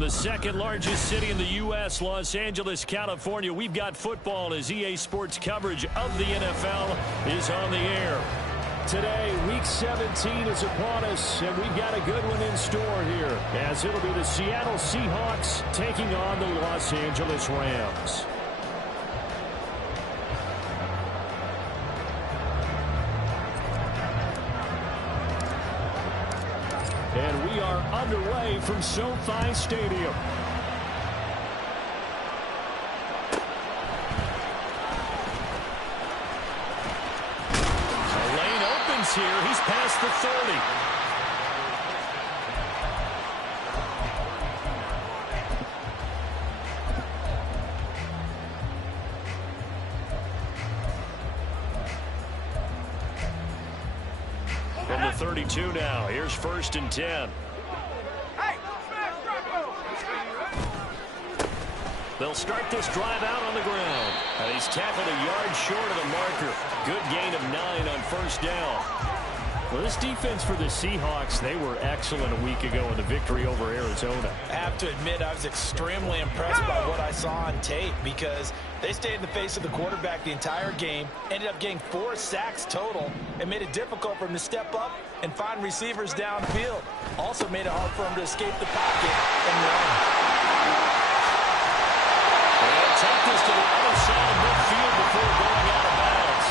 From the second largest city in the U.S., Los Angeles, California, we've got football as EA Sports coverage of the NFL is on the air. Today, Week 17 is upon us, and we've got a good one in store here, as it'll be the Seattle Seahawks taking on the Los Angeles Rams. And we are underway from SoFi Stadium. A lane opens here. He's past the 30. From the 32 now, here's 1st and 10. They'll start this drive out on the ground. And he's tackled a yard short of the marker. Good gain of 9 on 1st down. Well, this defense for the Seahawks, they were excellent a week ago in the victory over Arizona. I have to admit, I was extremely impressed by what I saw on tape because they stayed in the face of the quarterback the entire game, ended up getting 4 sacks total, and made it difficult for him to step up and find receivers downfield. Also made it hard for him to escape the pocket and run. They'll take this to the other side of midfield before going out of bounds.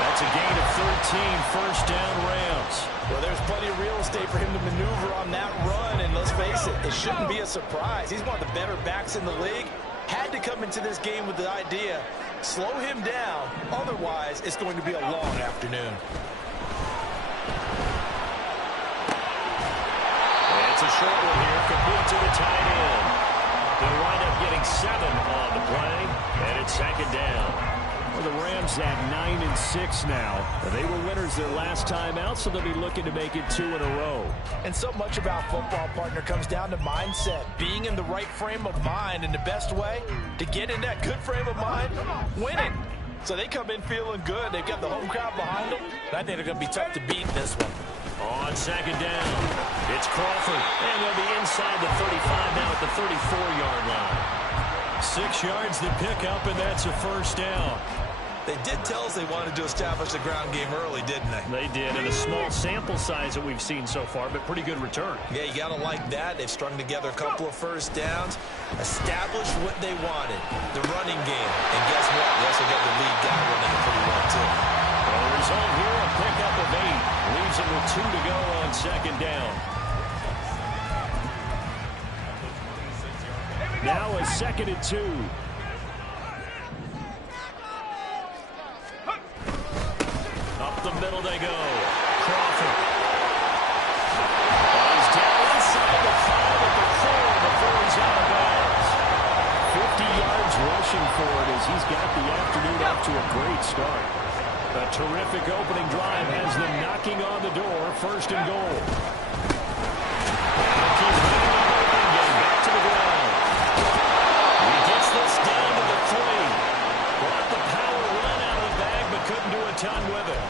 That's a gain of 13, 1st down Rams. Well, there's plenty of real estate for him to maneuver on that run, and let's face it, it shouldn't be a surprise. He's one of the better backs in the league. Had to come into this game with the idea, slow him down, otherwise it's going to be a long afternoon. It's a short one here, complete to the tight end. They'll wind up getting 7 on the play, and it's 2nd down. Well, the Rams at 9-6 now. They were winners their last time out, so they'll be looking to make it 2 in a row. And so much about football, partner, comes down to mindset. Being in the right frame of mind, and the best way to get in that good frame of mind, winning. So they come in feeling good. They've got the home crowd behind them. I think they're going to be tough to beat in this one. On 2nd down, it's Crawford. And they'll be inside the 35 now at the 34-yard line. 6 yards the pickup, and that's a 1st down. They did tell us they wanted to establish the ground game early, didn't they? They did, in a small sample size that we've seen so far, but pretty good return. Yeah, you got to like that. They've strung together a couple of 1st downs, established what they wanted, the running game. And guess what? They also got the lead guy running pretty well, too. Well, the result here, a pickup of 8. Leaves them with 2 to go on 2nd down. Now a 2nd and 2. Up the middle they go. Crawford. He's down inside the 5 at the 4 before he's out of bounds. 50 yards rushing for it as he's got the afternoon off to a great start. A terrific opening drive has them knocking on the door. 1st and goal. And keep running on the run game. Back to the ground. He gets this down to the 3. Brought the power run out of the bag, but couldn't do a ton with it.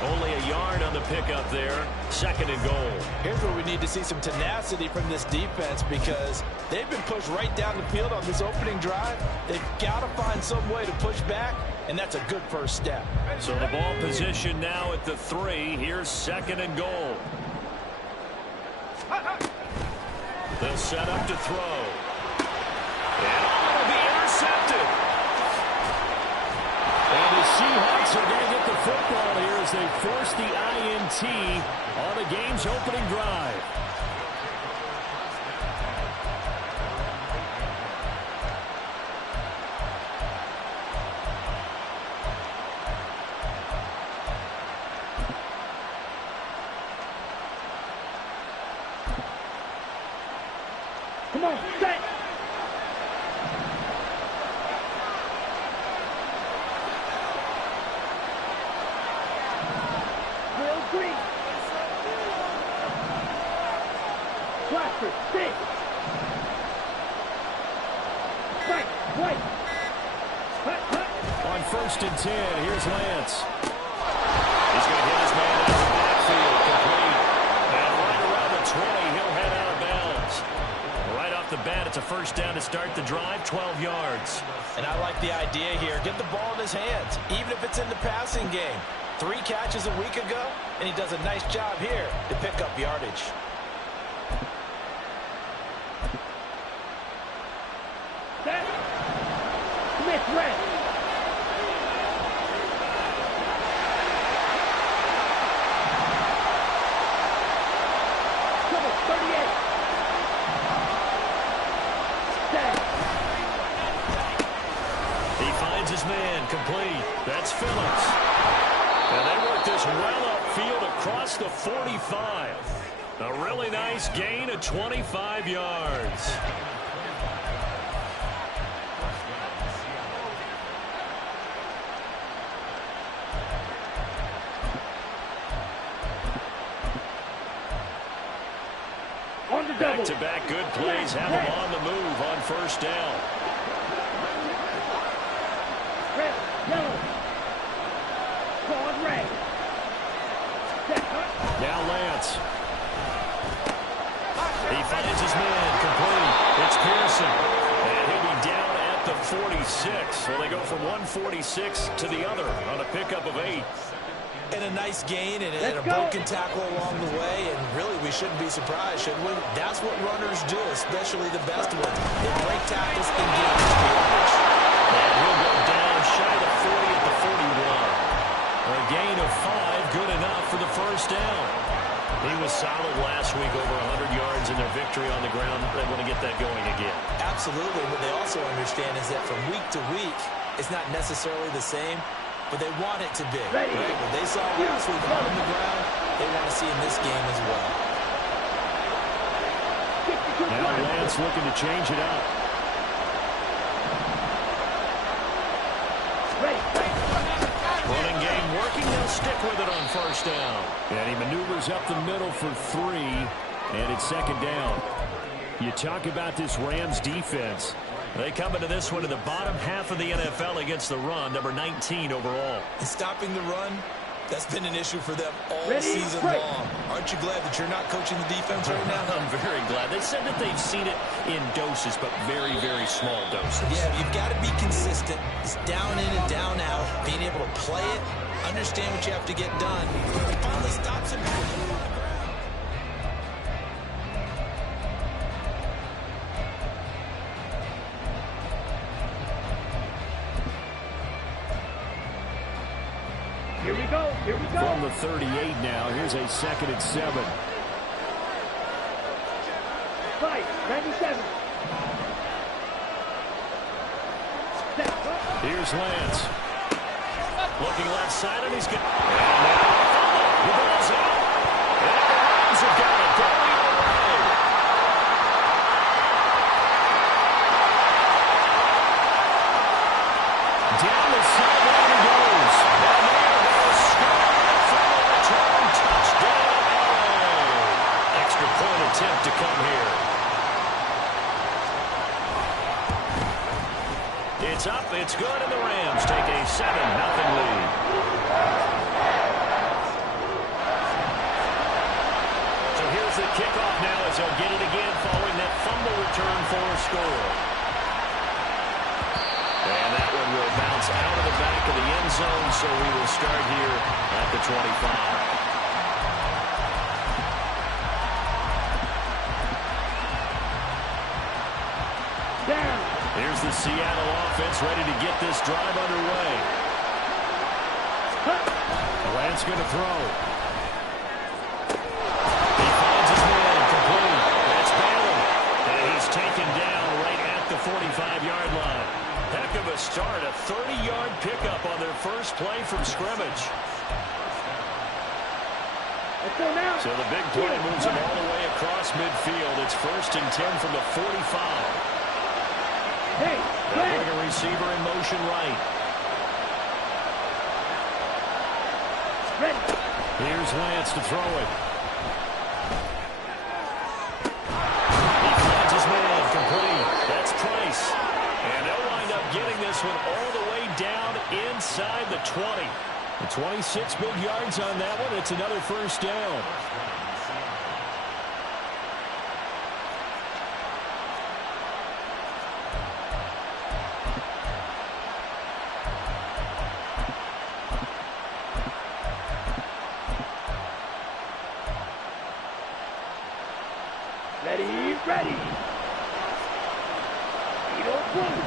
Only a yard on the pickup there. 2nd and goal. Here's where we need to see some tenacity from this defense because they've been pushed right down the field on this opening drive. They've got to find some way to push back, and that's a good 1st step. So the ball position now at the 3. Here's 2nd and goal. They'll set up to throw. And it'll be intercepted. And the Seahawks are going to get the football here as they force the INT on the game's opening drive. Come on, set. Will Green. Blackford, six. Right, right. On 1st and 10, here's Lance. He's going to hit his man out of the backfield, complete. And right around the 20, he'll head out of bounds. Right off the bat, That's a first down to start the drive, 12 yards. And I like the idea here. Get the ball in his hands, even if it's in the passing game. 3 catches a week ago, and he does a nice job here to pick up yardage. Set. Smith red. Trouble 38. Set. He finds his man, complete. That's Phillips. And they work this well upfield across the 45. A really nice gain of 25 yards. On the double. Back-to-back good plays have him on the move on first down. Red, yellow. Called red. Set. Now Lance. He finds his man, complete. It's Pearson. And he'll be down at the 46. So they go from 146 to the other on a pickup of 8. And a nice gain and a broken tackle along the way. And really, we shouldn't be surprised, should we? That's what runners do, especially the best ones. They break tackles and gain yardage. And he'll go down shy of the 40 at the 41. A gain of 5, good enough for the first down. He was solid last week, over 100 yards in their victory on the ground. They want to get that going again. Absolutely. What they also understand is that from week to week, it's not necessarily the same, but they want it to be. Right? What they saw last week on the ground, they want to see in this game as well. Now Lance looking to change it up. Running game working. They'll stick with it on first down. And he maneuvers up the middle for 3, and it's second down. You talk about this Rams defense. They come into this one in the bottom half of the NFL against the run, number 19 overall. And stopping the run, that's been an issue for them all season long. Aren't you glad that you're not coaching the defense right now? I'm very glad. They said that they've seen it in doses, but very, very small doses. Yeah, you've got to be consistent. It's down in and down out. Being able to play it, understand what you have to get done. It finally stops him. Here we go. Here we go. From the 38 now. Here's a 2nd and 7. Right, 97. Set. Here's Lance. Looking left side, and he's got... The ball's out. And the Rams have got it going away. Down the sideline he goes. And they are going to score from the return touchdown. Extra point attempt to come here. It's up, it's good, and the Rams take a 7-0 lead. So here's the kickoff now as they'll get it again following that fumble return for a score. And that one will bounce out of the back of the end zone, so we will start here at the 25. Here's the Seattle offense ready to get this drive underway. Lance going to throw. He finds his man, complete. That's Bailey. And he's taken down right at the 45-yard line. Heck of a start, a 30-yard pickup on their first play from scrimmage. So the big play moves him all the way across midfield. It's 1st and 10 from the 45. Hey, they'll bring a receiver in motion right. Ready. Here's Lance to throw it. He finds his man, complete. That's Price. And they'll wind up getting this one all the way down inside the 20. The 26 big yards on that one. It's another first down. ready. Edo blue.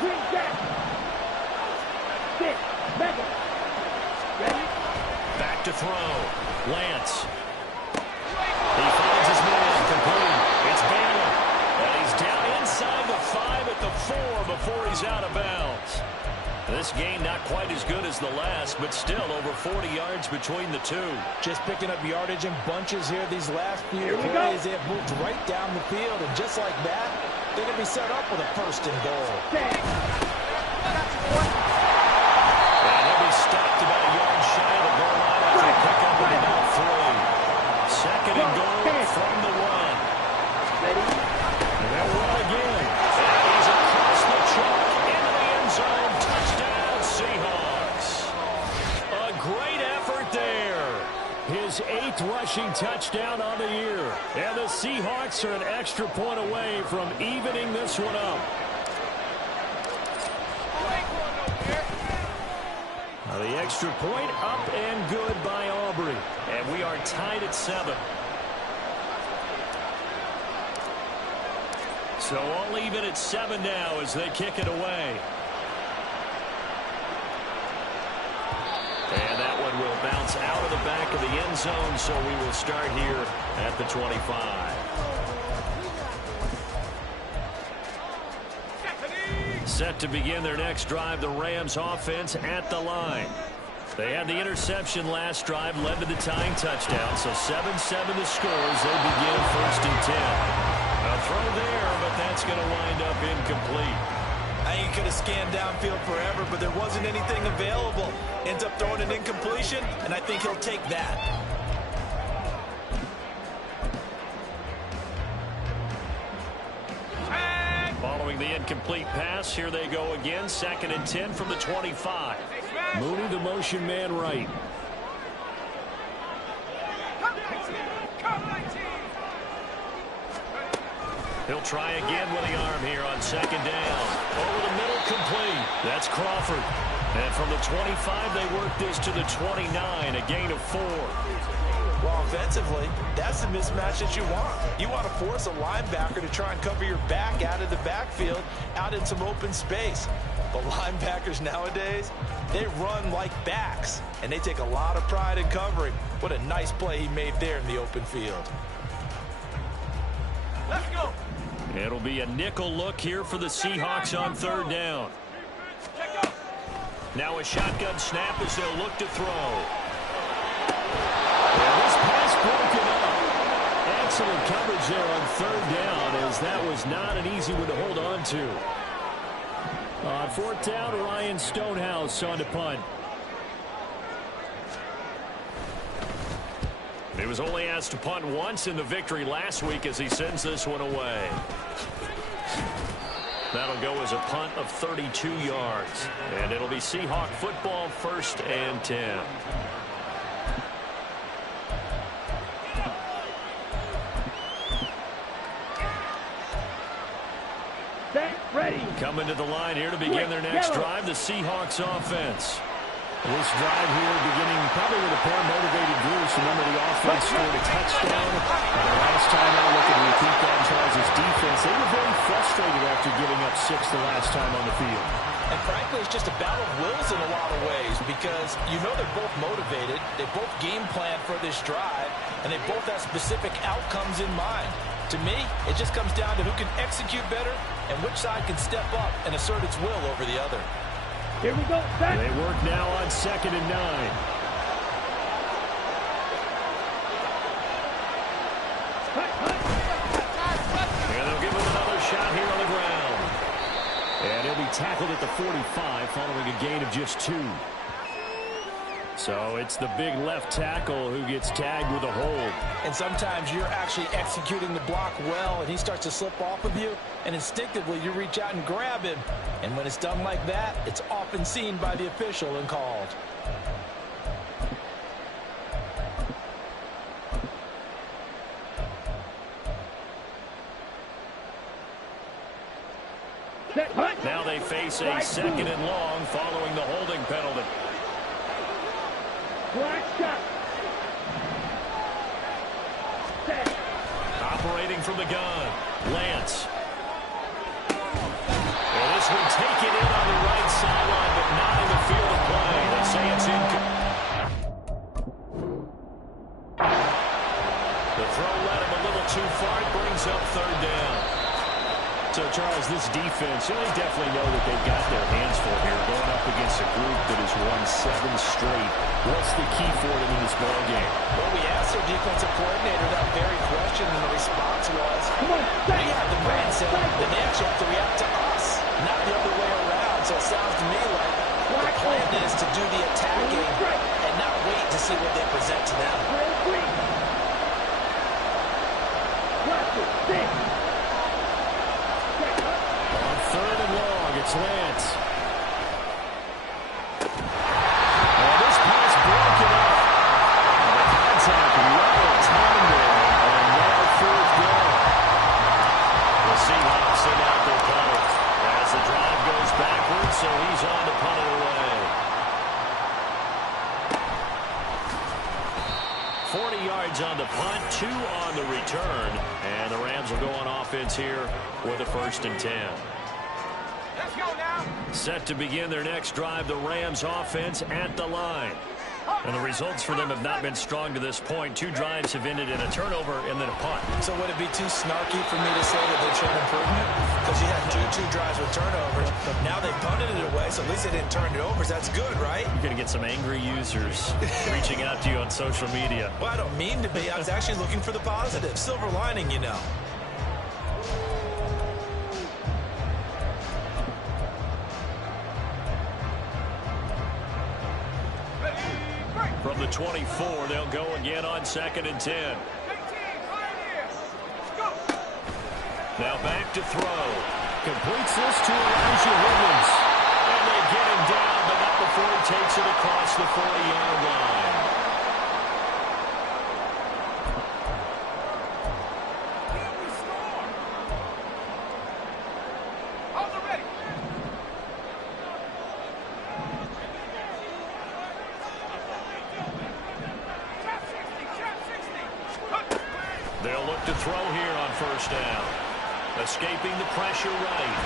Swing back. Sit. Mega. Ready. Back to throw. Lance. He finds his man. Complete. It's Baylor. And he's down inside the 5 at the 4 before he's out of bounds. This game not quite as good as the last, but still over 40 yards between the two. Just picking up yardage in bunches here these last few Here we plays. go. They have moved right down the field, and just like that, they're going to be set up with a first and goal. Set. And he'll be stopped about a yard shy of the goal line after a pickup of about 3. Second and goal from the 1. Ready. And they'll run again. And he's across the chalk into the end zone. Touchdown, Seahawks. A great effort there. His 8th rushing touchdown on the year. And the Seahawks are an extra point away from evening this one up. Now the extra point up and good by Aubrey. And we are tied at 7. So all even at 7 now as they kick it away. And that one will bounce out of the back of the end zone, so we will start here at the 25. Set to begin their next drive, the Rams offense at the line. They had the interception last drive, led to the tying touchdown, so 7-7 the score as they begin 1st and 10. A throw there, but that's going to wind up incomplete. I think he could have scanned downfield forever, but there wasn't anything available. Ends up throwing an incompletion, and I think he'll take that. Following the incomplete pass, here they go again. 2nd and 10 from the 25. Mooney, the motion man right. He'll try again with the arm here on 2nd down. Over the middle, complete. That's Crawford. And from the 25, they work this to the 29, a gain of 4. Well, offensively, that's the mismatch that you want. You want to force a linebacker to try and cover your back out of the backfield, out in some open space. But linebackers nowadays, they run like backs, and they take a lot of pride in covering. What a nice play he made there in the open field. Let's go. It'll be a nickel look here for the Seahawks on 3rd down. Now a shotgun snap as they'll look to throw. And this pass broken up. Excellent coverage there on 3rd down, as that was not an easy one to hold on to. On 4th down, Ryan Stonehouse on to punt. He was only asked to punt once in the victory last week as he sends this one away. That'll go as a punt of 32 yards. And it'll be Seahawk football, 1st and 10. Set. Ready. Coming to the line here to begin their next drive, the Seahawks offense. This drive here beginning probably with a pair of motivated Bruce. Remember, the offense scored a touchdown. And the last time I look at the repeat that in Charles' defense, they were very frustrated after giving up 6 the last time on the field. And frankly, it's just a battle of wills in a lot of ways, because you know they're both motivated. They both game plan for this drive, and they both have specific outcomes in mind. To me, it just comes down to who can execute better and which side can step up and assert its will over the other. Here we go. Set. They work now on 2nd and 9. And they'll give him another shot here on the ground. And he'll be tackled at the 45 following a gain of just 2. So it's the big left tackle who gets tagged with a hold. And sometimes you're actually executing the block well, and he starts to slip off of you, and instinctively you reach out and grab him. And when it's done like that, it's often seen by the official and called. Now they face a 2nd and long following the holding penalty. Black shot. Set. from the gun. Lance. And this one taken in on the right sideline, but not in the field of play. They say it's incomplete. The throw led him a little too far. It brings up third down. So, Charles, this defense, they definitely know that they've got their hands full here, going up against a group that has won 7 straight. What's the key for them in this ball game? Well, we asked their defensive coordinator that very question, and the response was, we have the mindset, then they actually have to react to us, not the other way around. So it sounds to me like the plan is to do the attacking and not wait to see what they present to them. On third and long, it's Lance. And this pass broken up. The contact well timed there, and now fourth down. The Seahawks send out their punter as the drive goes backwards, so he's on to punt it away. 40 yards on the punt, 2 on the return, and the Rams will go on offense here with a 1st and 10. Let's go now. Set to begin their next drive, the Rams offense at the line. And the results for them have not been strong to this point. 2 drives have ended in a turnover and then a punt. So would it be too snarky for me to say that they're showing improvement? Because you had two drives with turnovers. Now they punted it away, so at least they didn't turn it over. So that's good, right? You're going to get some angry users reaching out to you on social media. Well, I don't mean to be. I was actually looking for the positive. Silver lining, you know. From the 24, they'll go again on 2nd and 10. Now back to throw. Completes this to Elijah Williams. And they get him down, but not before he takes it across the 40-yard line. They'll look to throw here on 1st down. Escaping the pressure right.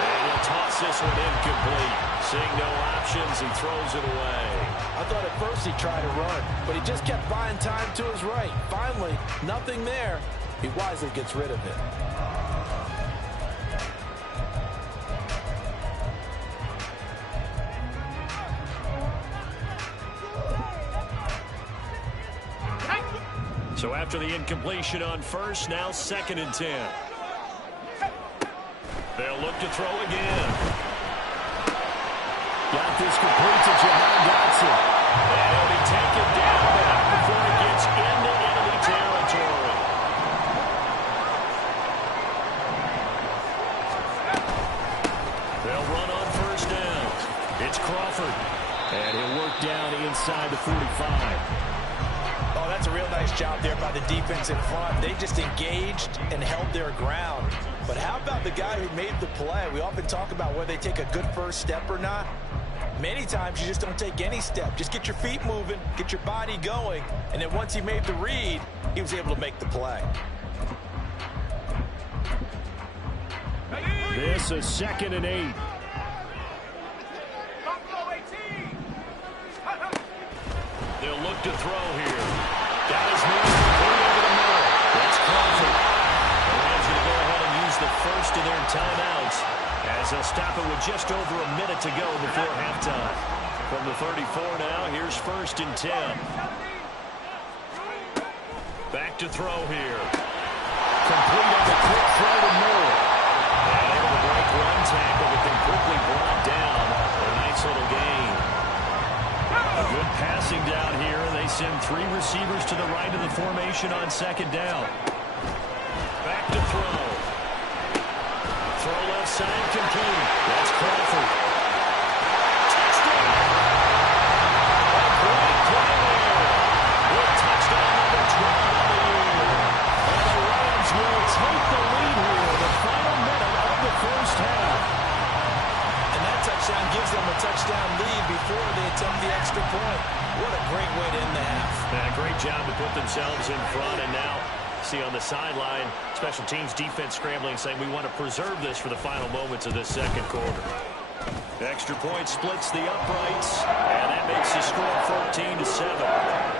And he'll toss this one incomplete. Seeing no options, he throws it away. I thought at first he tried to run, but he just kept buying time to his right. Finally, nothing there. He wisely gets rid of it. So after the incompletion on 1st, now 2nd and 10. They'll look to throw again. Got this complete to Jahan Dotson. And he'll be taken down, but not before he gets into enemy territory. They'll run on 1st down. It's Crawford. And he'll work down inside the 45. Oh, that's a real nice job there by the defense in front. They just engaged and held their ground. But how about the guy who made the play? We often talk about whether they take a good first step or not. Many times you just don't take any step. Just get your feet moving, get your body going, and then once he made the read, he was able to make the play. This is 2nd and 8. They'll look to throw here. Got his man complete over the middle. That's Crawford. The Rams going to go ahead and use the first of their timeouts as they'll stop it with just over a minute to go before halftime. From the 34 now, here's 1st and 10. Back to throw here. Complete on the quick throw to Moore. And able to break one tackle, but then quickly brought down. A nice little gain. Good passing down here. They send 3 receivers to the right of the formation on 2nd down. Back to throw. Throw left side complete. That's Crawford. Touchdown! A great play there. With touchdown number 12 on the year. And the Rams will take the lead here in the final minute of the 1st half. And that touchdown gives them a touchdown lead before they attempt the extra point. What a great way to end the half. And a great job to put themselves in front, and now See on the sideline, special teams defense scrambling, saying we want to preserve this for the final moments of this second quarter. The extra point splits the uprights, and that makes the score 14-7.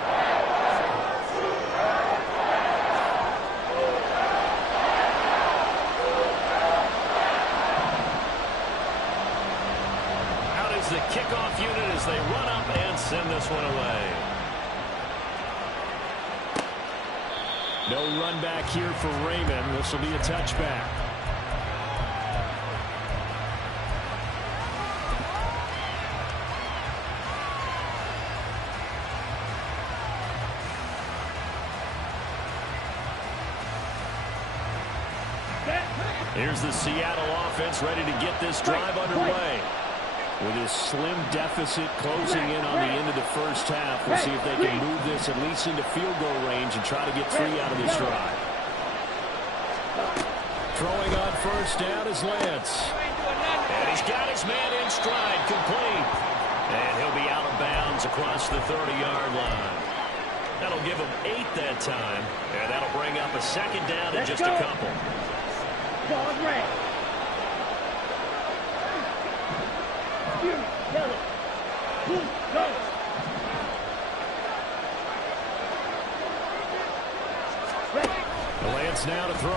The kickoff unit as they run up and send this one away. No run back here for Raymond. This will be a touchback. Here's the Seattle offense ready to get this drive underway. With his slim deficit closing in on the end of the first half, we'll see if they can move this at least into field goal range and try to get 3 out of this drive. Throwing on first down is Lance. And he's got his man in stride, complete. And he'll be out of bounds across the 30-yard line. That'll give him 8 that time, and that'll bring up a second down in just a couple. Lance now to throw.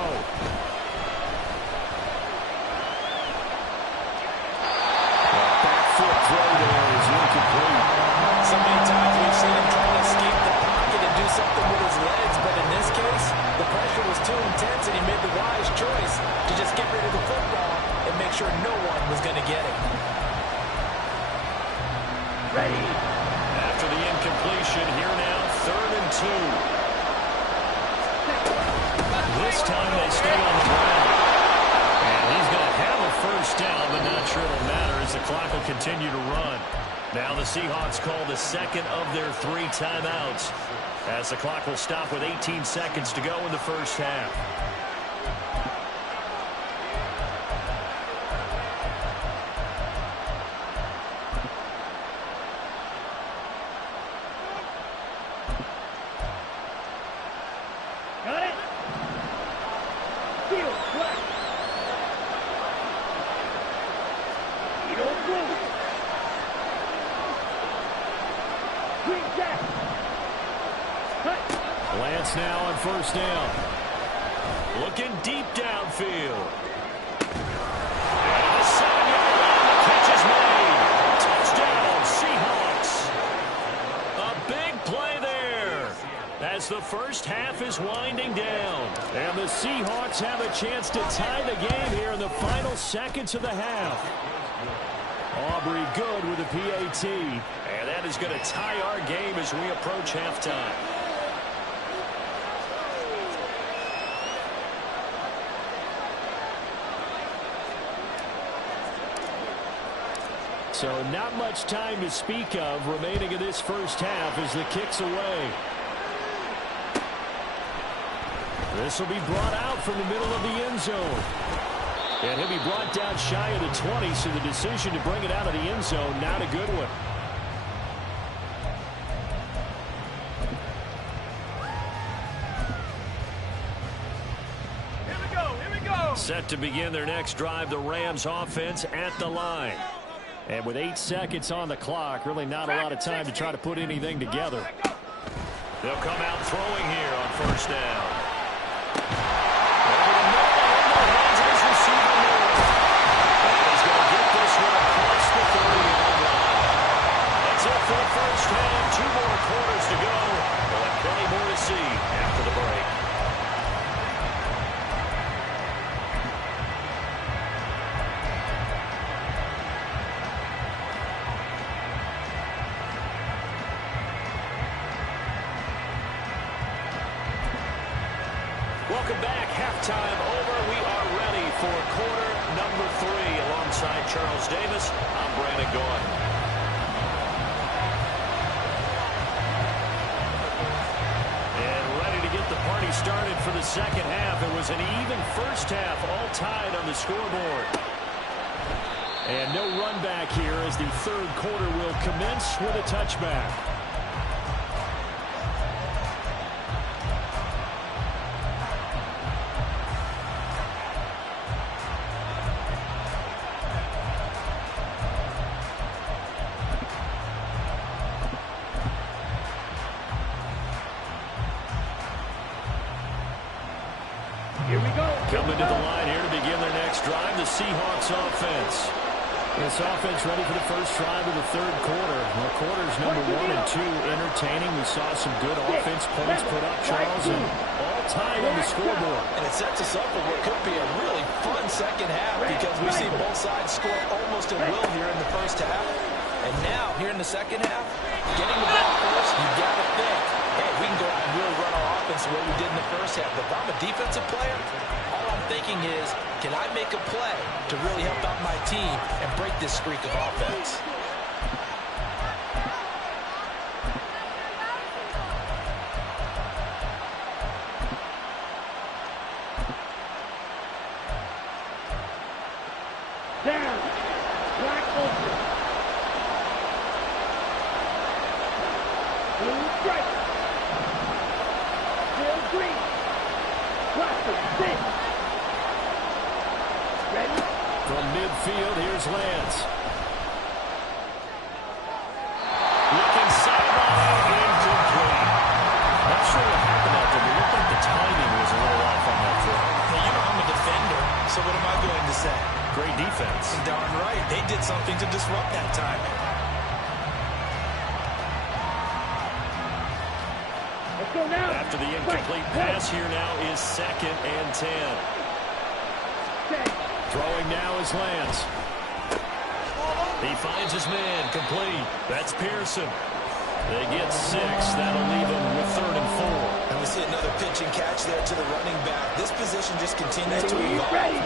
Back foot throw there is incomplete. So many times we've seen him trying to escape the pocket and do something with his legs, but in this case, the pressure was too intense and he made the wise choice to just get rid of the football and make sure no one was going to get it. Ready. After the incompletion, here now, 3rd and 2. This time they stay on the ground. And he's going to have a first down, but not sure it'll matter as the clock will continue to run. Now the Seahawks call the second of their 3 timeouts as the clock will stop with 18 seconds to go in the first half. Got it. Field flat. You don't move. Green jack. Cut. Lance now on first down. Looking deep downfield. And the 7-yard line, the catch is made. Touchdown, Seahawks. A big play there as the first half is winding down. And the Seahawks have a chance to tie the game here in the final seconds of the half. Aubrey good with a PAT. And that is going to tie our game as we approach halftime. So not much time to speak of remaining in this first half as the kick's away. This will be brought out from the middle of the end zone. And he'll be brought down shy of the 20, so the decision to bring it out of the end zone, not a good one. Here we go. Set to begin their next drive, the Rams offense at the line. And with 8 seconds on the clock, really not a lot of time to try to put anything together. They'll come out throwing here on first down. Over the middle, in the hands of his receiver, Moore. And he's going to get this one across the 30-yard line. That's it for the first half. 2 more quarters to go. We'll have plenty more to see after the break. Welcome back. Halftime over. We are ready for quarter number 3. Alongside Charles Davis, I'm Brandon Gaudin. And ready to get the party started for the second half. It was an even first half, all tied on the scoreboard. And no run back here as the third quarter will commence with a touchback. Coming to the line here to begin their next drive, the Seahawks offense. This offense ready for the first drive of the third quarter. Well, quarters number 1 and 2 entertaining. We saw some good offense points put up, Charles, and all tied on the scoreboard. And it sets us up for what could be a really fun second half because we see both sides score almost at will here in the first half. And now, here in the second half, getting the ball first, you got to think, hey, we can go out and really run our offense the way we did in the first half. But if I'm a defensive player, all I'm thinking is, can I make a play to really help out my team and break this streak of offense? Down. Black open. Blue strike. Still green. Cluster. Six. Ready? From midfield, here's Lance. Looking sideline, incomplete. Not sure what happened out there, but looked like the timing was a little off on that throw. Now, you know I'm a defender, so what am I going to say? Great defense. Darn right. They did something to disrupt that timing. Let's go now. After the incomplete pass, here now is 2nd and 10. Throwing now is Lance. He finds his man, complete. That's Pearson. They get 6. That'll leave them with 3rd and 4. And we see another pitch and catch there to the running back. This position just continues to evolve.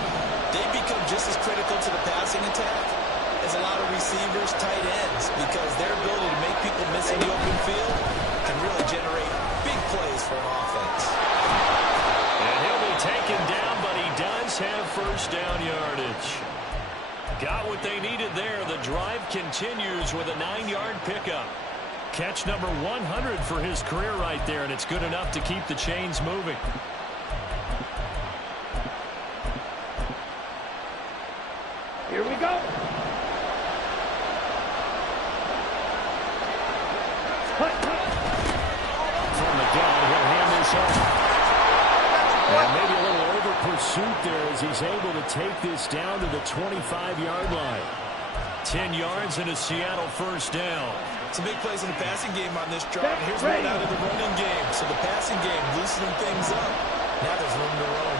They become just as critical to the passing attack as a lot of receivers, tight ends, because their ability to make people miss in the open field can really generate big plays for an offense. And he'll be taken down, but he does have first down yardage. Got what they needed there. The drive continues with a 9-yard pickup. Catch number 100 for his career right there, and it's good enough to keep the chains moving. Here we go. From the gun, he'll hand this off. And maybe a little over pursuit there as he's able to take this down to the 25-yard line. 10 yards and a Seattle first down. Some big plays in the passing game on this drive. Here's one out of the running game. So the passing game loosening things up. Now there's room to roam.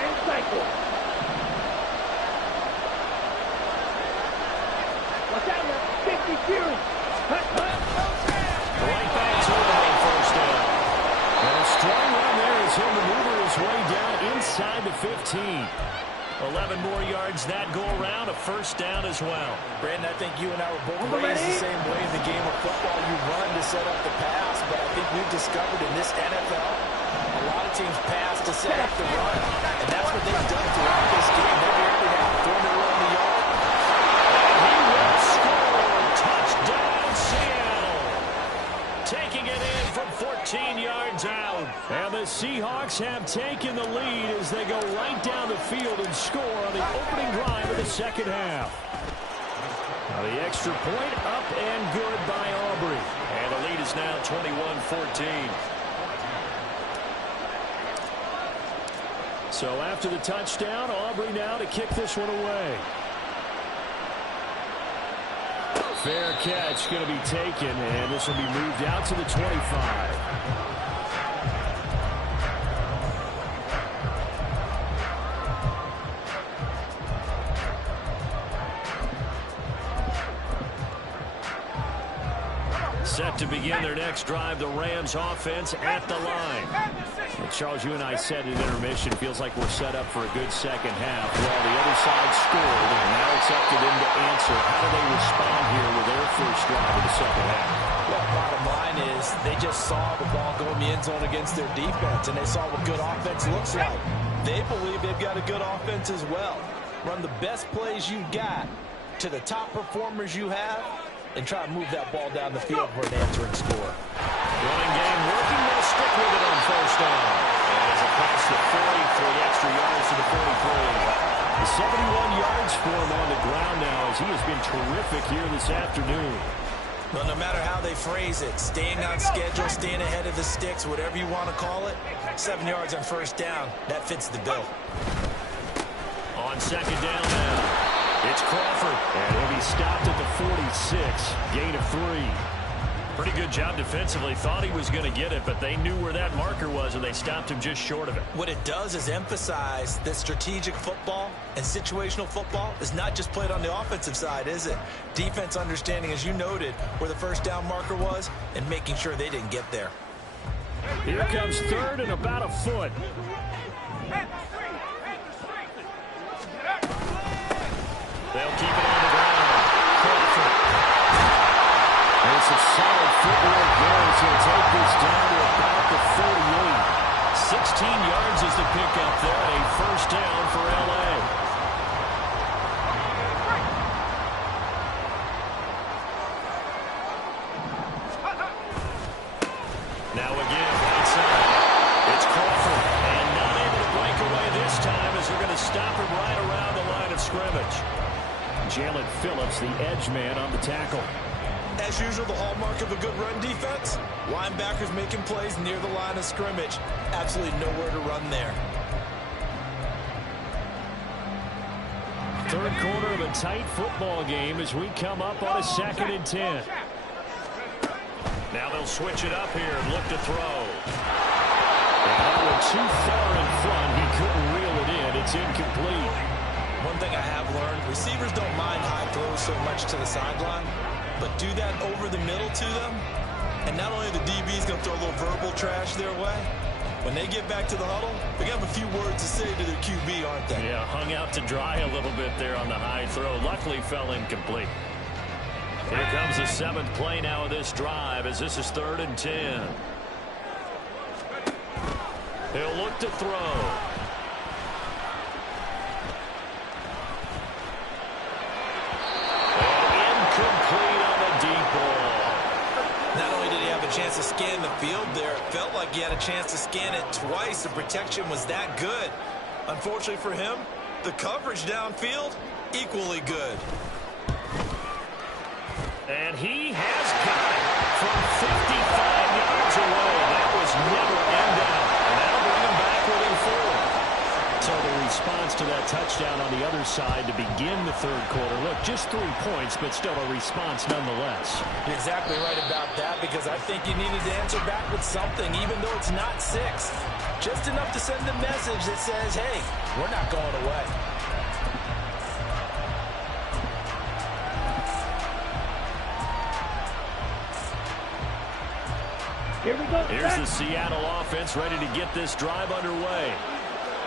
And cycle. Watch out, 50 Fury. Hut. Right back to the first down. And a strong run there as he'll maneuver his way down inside the 15. 11 more yards that go around, a first down as well. Brandon, I think you and I were both raised the same way in the game of football. You run to set up the pass, but I think we've discovered in this NFL, a lot of teams pass to set up the run. And that's what they've done throughout this game. They've already had throwing it around the yard. And he will score. Touchdown, Seattle. Taking it in from 14 yards out. And the Seahawks have taken the lead as they go right down the field and score on the opening drive of the second half. Now the extra point up and good by Aubrey. And the lead is now 21-14. So after the touchdown, Aubrey now to kick this one away. Fair catch going to be taken, and this will be moved out to the 25. Set to begin their next drive, the Rams offense at the line. And Charles, you and I said at intermission, feels like we're set up for a good second half. Well, the other side scored, and now it's up to them to answer. How do they respond here with their first drive of the second half? Well, bottom line is they just saw the ball go in the end zone against their defense, and they saw what good offense looks like. They believe they've got a good offense as well. Run the best plays you got to the top performers you have, and try to move that ball down the field for an answering score. Running game working. They'll stick with it on first down. And as it across the 40 for the extra yards to the 43. The 71 yards for him on the ground now as he has been terrific here this afternoon. Well, no matter how they phrase it, staying on schedule, staying ahead of the sticks, whatever you want to call it, 7 yards on first down, that fits the bill. On second down now, it's Crawford. And he'll be stopped at the 46, gain of 3. Pretty good job defensively. Thought he was going to get it, but they knew where that marker was, and they stopped him just short of it. What it does is emphasize that strategic football and situational football is not just played on the offensive side, is it? Defense understanding, as you noted, where the first down marker was and making sure they didn't get there. Here comes third and about a foot. They'll keep it on the ground. Crawford. And some solid footwork there as he'll take this down to about the 48. 16 yards is the pickup there, and a first down for L.A. Now again, right side. It's Crawford, and not able to break away this time as they're going to stop him right around the line of scrimmage. Jalen Phillips, the edge man on the tackle. As usual, the hallmark of a good run defense, linebackers making plays near the line of scrimmage. Absolutely nowhere to run there. Third quarter of a tight football game as we come up on a 2nd and 10. Now they'll switch it up here and look to throw. And that one too far in front. He couldn't reel it in. It's incomplete. One thing I have learned, receivers don't mind high throws so much to the sideline, but do that over the middle to them, and not only the DB's going to throw a little verbal trash their way, when they get back to the huddle, they have a few words to say to their QB, aren't they? Yeah, hung out to dry a little bit there on the high throw. Luckily fell incomplete. Here comes the 7th play now of this drive as this is 3rd and 10. He'll look to throw. Chance to scan the field there. It felt like he had a chance to scan it twice. The protection was that good. Unfortunately for him, the coverage downfield, equally good. And he has got it from 55 yards away. That was never in doubt. And that'll bring him back within 4. So the response to that touchdown on the other side to begin the third quarter. Look, just 3 points, but still a response nonetheless. You're exactly right about that, because I think you needed to answer back with something, even though it's not 6. Just enough to send a message that says, hey, we're not going away. Here we go. Here's the Seattle offense ready to get this drive underway.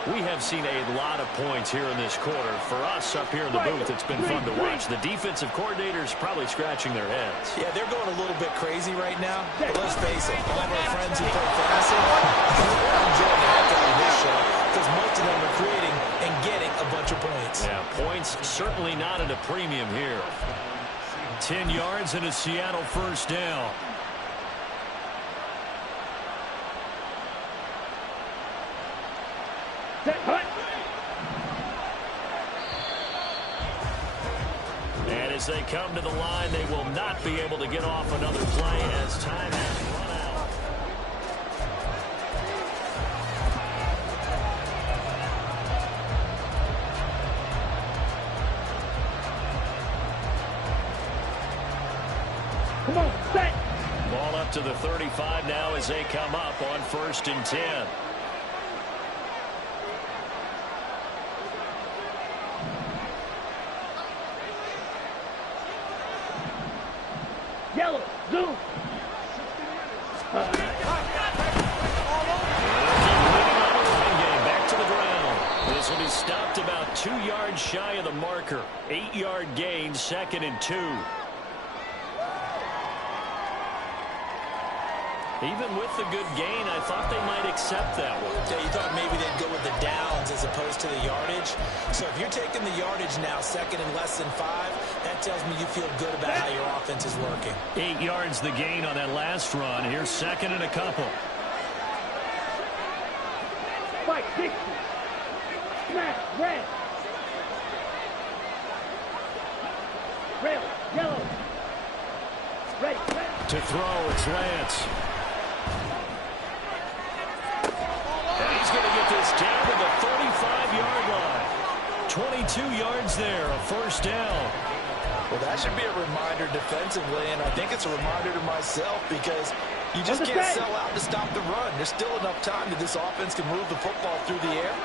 We have seen a lot of points here in this quarter. For us up here in the booth, it's been fun to watch. The defensive coordinators probably scratching their heads. Yeah, they're going a little bit crazy right now. But let's face it, all of our friends who play fantasy, they're enjoying the heck out of this show because most of them are creating and getting a bunch of points. Yeah, points certainly not at a premium here. 10 yards and a Seattle first down. And as they come to the line, they will not be able to get off another play as time has run out. Come on, set. Ball up to the 35 now as they come up on 1st and 10. Yellow, zoom. Back to the ground. This will be stopped about 2 yards shy of the marker. 8-yard gain, 2nd and 2. Even with the good gain, I thought they might accept that one. Yeah, you thought maybe they'd go with the downs as opposed to the yardage. So if you're taking the yardage now, 2nd and less than 5, that tells me you feel good about how your offense is working. 8 yards the gain on that last run. Here's 2nd and a couple. Spike 60. Smash, red. Rail, yellow. Ready, To throw, it's Lance. And he's going to get this down to the 35-yard line. 22 yards there, a first down. Well, that should be a reminder defensively, and I think it's a reminder to myself because you just can't sell out to stop the run. There's still enough time that this offense can move the football through the air,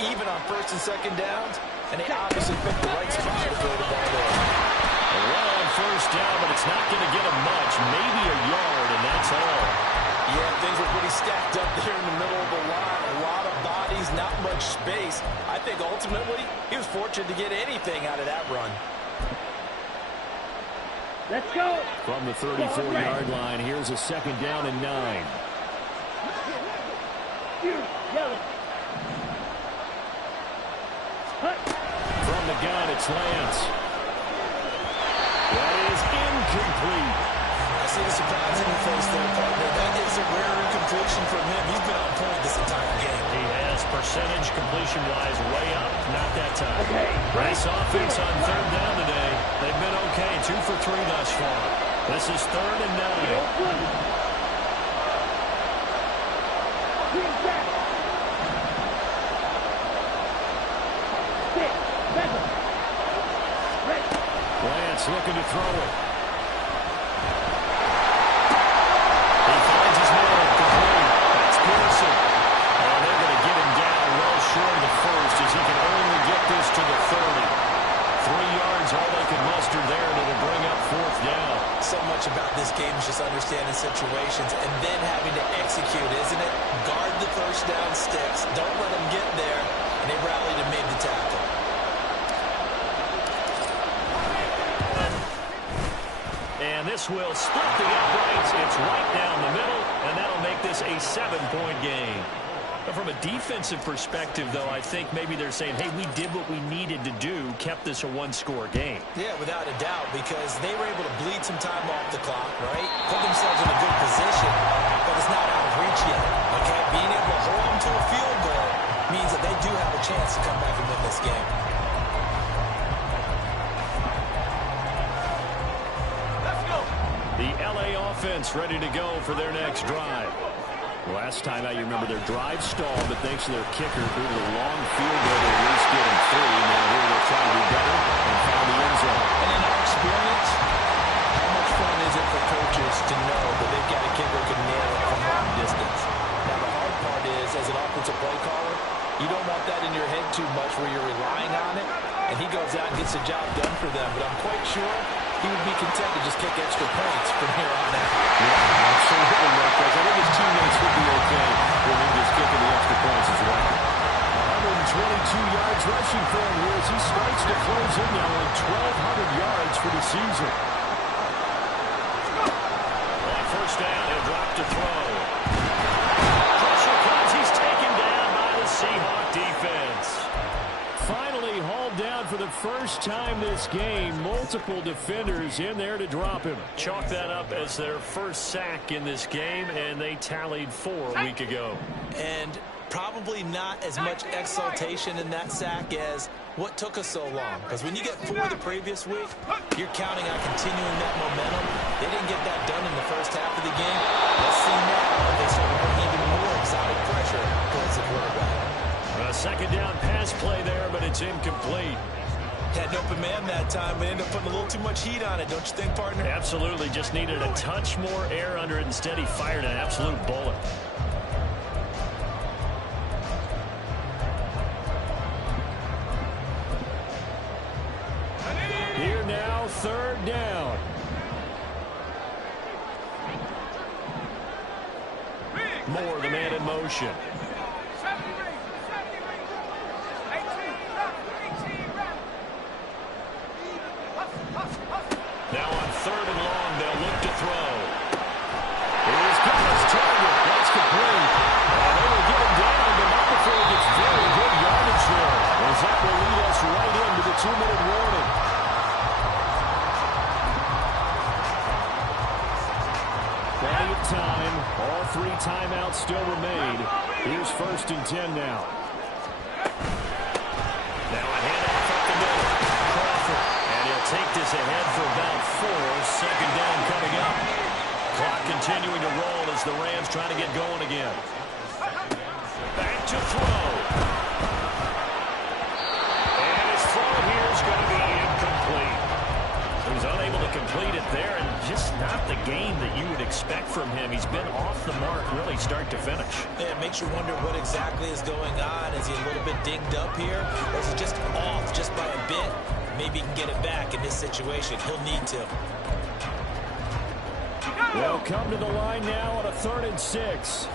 even on first and second downs, and they obviously picked the right spot to throw the ball there. A long first down, but it's not going to get him much, maybe a yard, and that's all. Yeah, things were pretty stacked up there in the middle of the line. A lot of bodies, not much space. I think ultimately he was fortunate to get anything out of that run. Let's go. From the 34-yard line, here's a second down and 9. Yellow. Hut. From the gun, it's Lance. That is incomplete. I see the surprise in your face there, partner. That is a rare incompletion from him. He's been on point this entire game. He has percentage completion-wise way up, not that time. Okay. Nice offense on third down today. They've been okay, 2 for 3 thus far. This is 3rd and 9. Lance looking to throw it. He finds his man, complete. That's Pearson. And they're going to get him down well short of the first as he can only get this to the 30. 3 yards, all they can muster there, and it'll bring up 4th down. So much about this game is just understanding situations and then having to execute, isn't it? Guard the first down sticks. Don't let them get there. And they rallied and made the tackle. And this will split the uprights. It's right down the middle, and that'll make this a 7-point game. But from a defensive perspective, though, I think maybe they're saying, hey, we did what we needed to do, kept this a 1-score game. Yeah, without a doubt, because they were able to bleed some time off the clock, right? Put themselves in a good position, but it's not out of reach yet. Okay, being able to hold them to a field goal means that they do have a chance to come back and win this game. Let's go. The LA offense ready to go for their next drive. Last time out, you remember their drive stalled, but thanks to their kicker, due to the long field goal, they at least get him 3. Now here they're trying to do better and found the end zone. And in our experience, how much fun is it for coaches to know that they've got a kicker who can nail it from long distance? Now, the hard part is, as an offensive play caller, you don't want that in your head too much where you're relying on it, and he goes out and gets the job done for them. But I'm quite sure he would be content to just kick extra points from here on out. Yeah, absolutely, Marquez. I think his teammates would be okay with him just kicking the extra points as well. 122 yards rushing for him here as he strikes to close in now on 1,200 yards for the season. On first down, he'll drop to throw. Pressure comes. He's taken down by the Seahawk defense. Finally hauled down for the first time this game. Multiple defenders in there to drop him. Chalk that up as their first sack in this game, and they tallied 4 a week ago. And probably not as much exultation in that sack as what took us so long. Because when you get 4 the previous week, you're counting on continuing that momentum. They didn't get that done in the first half of the game. Let's see now if they start to bring even more exotic pressure towards the quarterback. A second down pass play there, but it's incomplete. Had an open man that time, but ended up putting a little too much heat on it, don't you think, partner? Absolutely. Just needed a touch more air under it. Instead, he fired an absolute bullet. Here now, 3rd down. Moore, the man in motion. Now on 3rd and long, they'll look to throw. Here's Gillis' target. That's complete. They will get him down, but not before he gets very good yardage there. As that will lead us right into the 2-minute warning. Plenty of time. All 3 timeouts still remain. Here's 1st and 10 now. Now a handoff up the middle. Crawford. And he'll take this ahead for about 4. Second down coming up. Clock continuing to roll as the Rams try to get going again. Back to throw. And his throw here is going to be incomplete. He was unable to complete it there, and just not the game that you would expect from him. He's been off the mark really start to finish. Yeah, it makes you wonder what exactly is going on. Is he a little bit dinged up here, or is he just off just by a bit? Maybe he can get it back in this situation. He'll need to. They'll come to the line now on a 3rd and 6.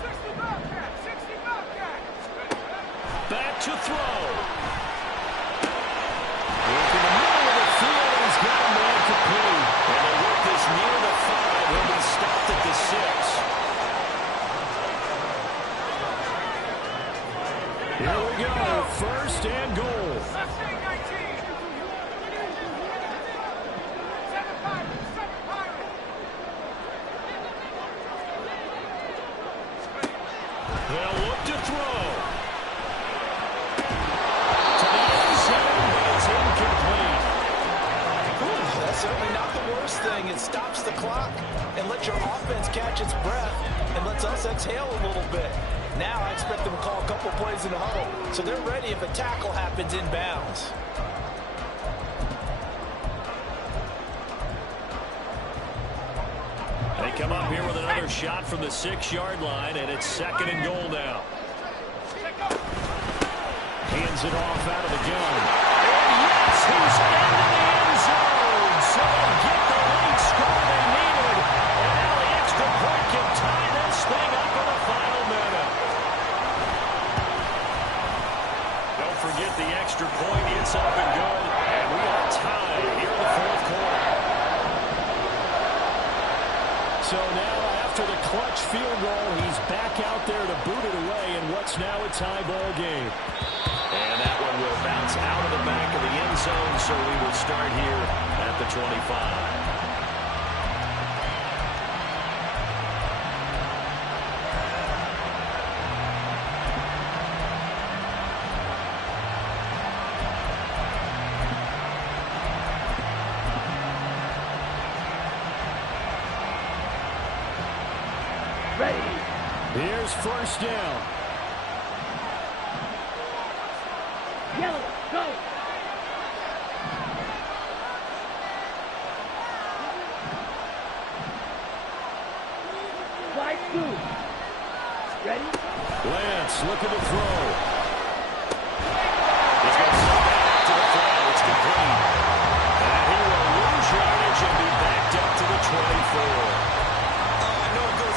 Back to throw. Look in the middle of the field, and he's got a man complete. And they work this near the 5. He'll be stopped at the 6. Here we go, 1st and goal. They'll look to throw. To the end zone, but it's incomplete. That's certainly not the worst thing. It stops the clock and lets your offense catch its breath and lets us exhale a little bit. Now I expect them to call a couple plays in the huddle, so they're ready if a tackle happens inbounds. They come up here with another shot from the 6-yard line, and it's 2nd and goal now. Hands it off out of the gun. And yes, he's into the end zone. So they'll get the late score they needed. And now the extra point can tie this thing up in the final minute. Don't forget the extra point. It's up and good. And we are tied here in the 4th quarter. So now, after the clutch field goal, he's back out there to boot it away in what's now a tie ball game. And that one will bounce out of the back of the end zone, so we will start here at the 25. Here's 1st down. Yellow, go. Wide 2. Ready? Lance looking to throw. He's going to throw back to the throw. It's complete. And he will lose yardage and be backed up to the 24.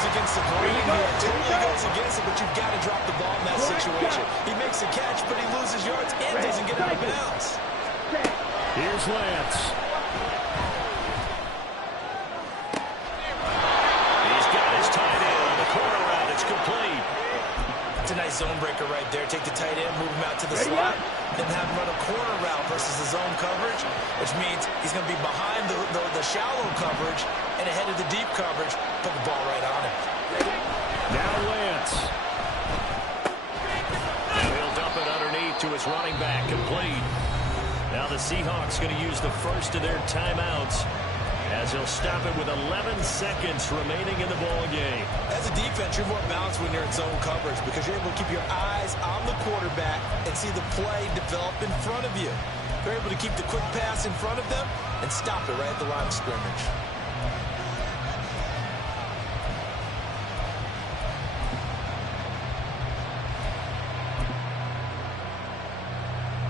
Against the grain here. Totally goes against it, but you've got to drop the ball in that situation. He makes a catch, but he loses yards and doesn't get out of bounds. Here's Lance. He's got his tight end on the corner route. It's complete. It's a nice zone breaker right there. Take the tight end, move him out to the slot, then have him run a corner route versus the zone coverage, which means he's going to be behind the shallow coverage and ahead of the deep coverage. Put the ball right on him. Now Lance. And he'll dump it underneath to his running back. Complete. Now the Seahawks going to use the first of their timeouts as he'll stop it with 11 seconds remaining in the ball game. As a defense, you're more balanced when you're in zone coverage because you're able to keep your eyes on the quarterback and see the play develop in front of you. They're able to keep the quick pass in front of them and stop it right at the line of scrimmage.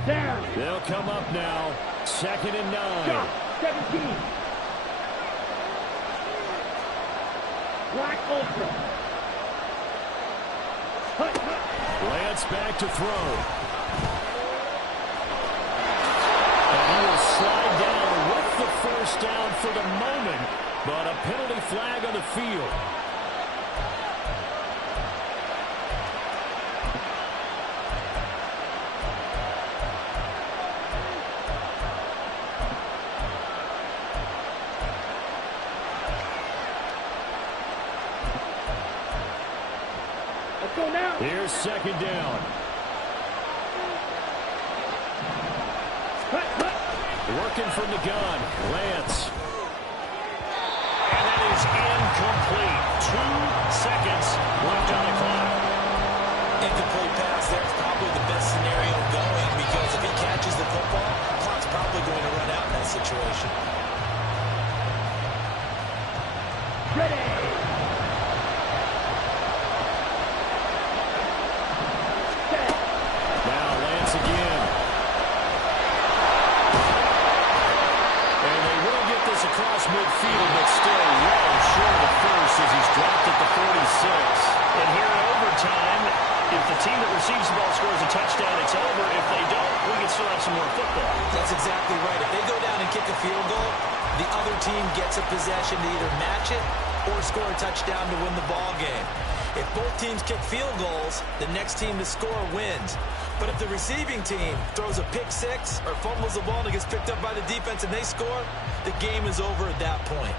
Down. They'll come up now. 2nd and 9. Shot. 17. Black ultra. Hut, hut. Lance back to throw. And he will slide down with the 1st down for the moment, but a penalty flag on the field. Go now. Here's 2nd down. Cut, cut. Working from the gun. Lance. And that is incomplete. that situation. Ready. Set. Now Lance again. And they will get this across midfield, but still well short of first as he's dropped at the 46. And here in overtime, if the team that receives the ball scores a touchdown, it's over. If they don't, we can still have some more football. That's exactly right. If they go down and kick a field goal, the other team gets a possession to either match it or score a touchdown to win the ball game. If both teams kick field goals, the next team to score wins. But if the receiving team throws a pick six or fumbles the ball and it gets picked up by the defense and they score, the game is over at that point.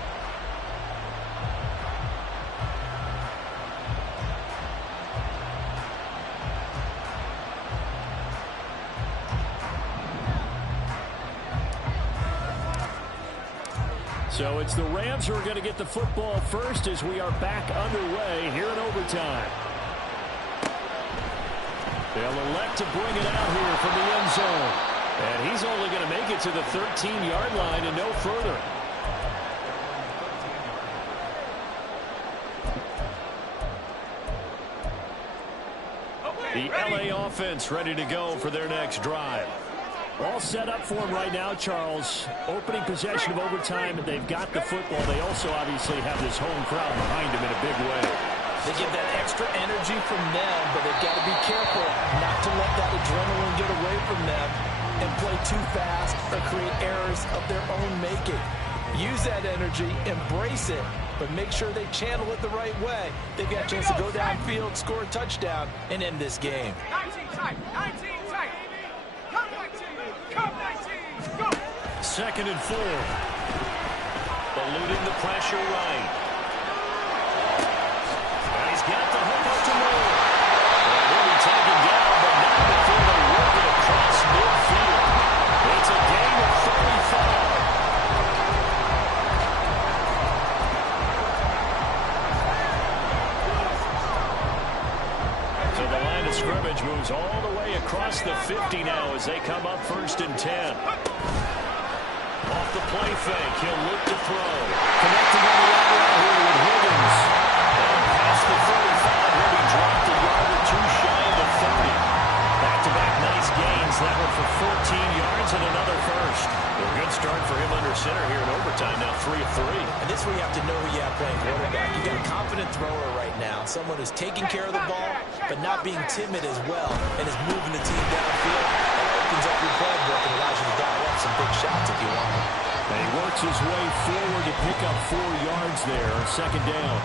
So it's the Rams who are going to get the football first as we are back underway here in overtime. They'll elect to bring it out here from the end zone. And he's only going to make it to the 13-yard line and no further. The LA offense ready to go for their next drive. All set up for him right now, Charles. Opening possession of overtime. They've got the football. They also obviously have this home crowd behind them in a big way. They get that extra energy from them, but they've got to be careful not to let that adrenaline get away from them and play too fast or create errors of their own making. Use that energy, embrace it, but make sure they channel it the right way. They've got a chance to go downfield, score a touchdown, and end this game. 19 tight, 19 tight. Come 19, come 19, go. 2nd and 4. Eluding the pressure right. And he's got the hook up to Moore. And he'll be taken down, but not before they work it across midfield. It's a gain of 35. So the line of scrimmage moves all the way across the 50 now as they come up 1st and 10. Off the play fake, he'll look to throw. Connecting on the other out here with Higgins. And past the 35, where he dropped a yard or two shy of the 30. Back-to-back nice gains. That one for 14 yards and another first. A good start for him under center here in overtime. Now 3 of 3. And this is where you have to know who you have playing quarterback. You got a confident thrower right now, someone who's taking care of the ball, but not being timid as well, and is moving the team downfield. That opens up your playbook and allows you to dial up some big shots if you want them. And he works his way forward to pick up 4 yards there, 2nd down.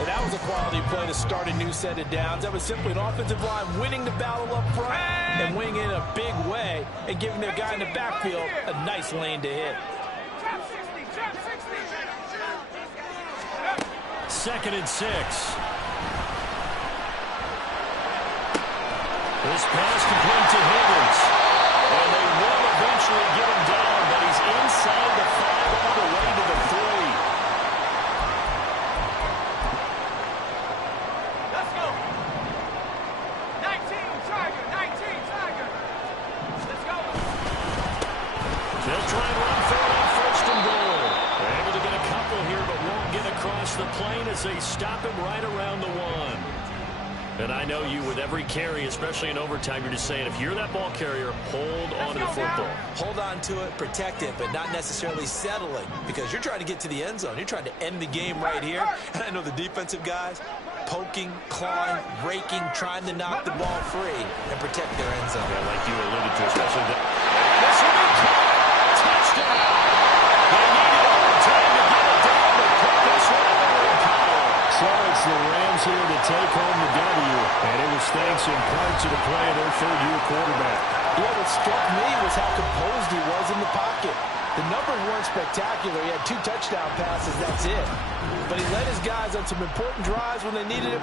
And that was a quality play to start a new set of downs. That was simply an offensive line winning the battle up front and winning in a big way and giving their guy in the backfield a nice lane to hit. Jump 60, jump 60. 2nd and 6. This pass complete to Higgins. And they will eventually get him down, but he's inside the 5 all the way to the 3. Let's go. 19 Tiger, 19 Tiger. Let's go. They'll try and run for it on 1st and goal. They're able to get a couple here, but won't get across the plane as they stop him right around the 1. And I know you, with every carry, especially in overtime, you're just saying, if you're that ball carrier, hold on to the football. Hold on to it, protect it, but not necessarily settling, because you're trying to get to the end zone. You're trying to end the game right here. And I know the defensive guys poking, clawing, raking, trying to knock the ball free and protect their end zone. Yeah, like you alluded to, especially the... This will be caught. Touchdown. They needed overtime to get it down, but put this one over in power. So it's the Rams here to take home the W, and it was thanks in part to the play of their 3rd-year quarterback. Yeah, what struck me was how composed he was in the pocket. The numbers weren't spectacular. He had 2 touchdown passes, that's it. But he led his guys on some important drives when they needed it.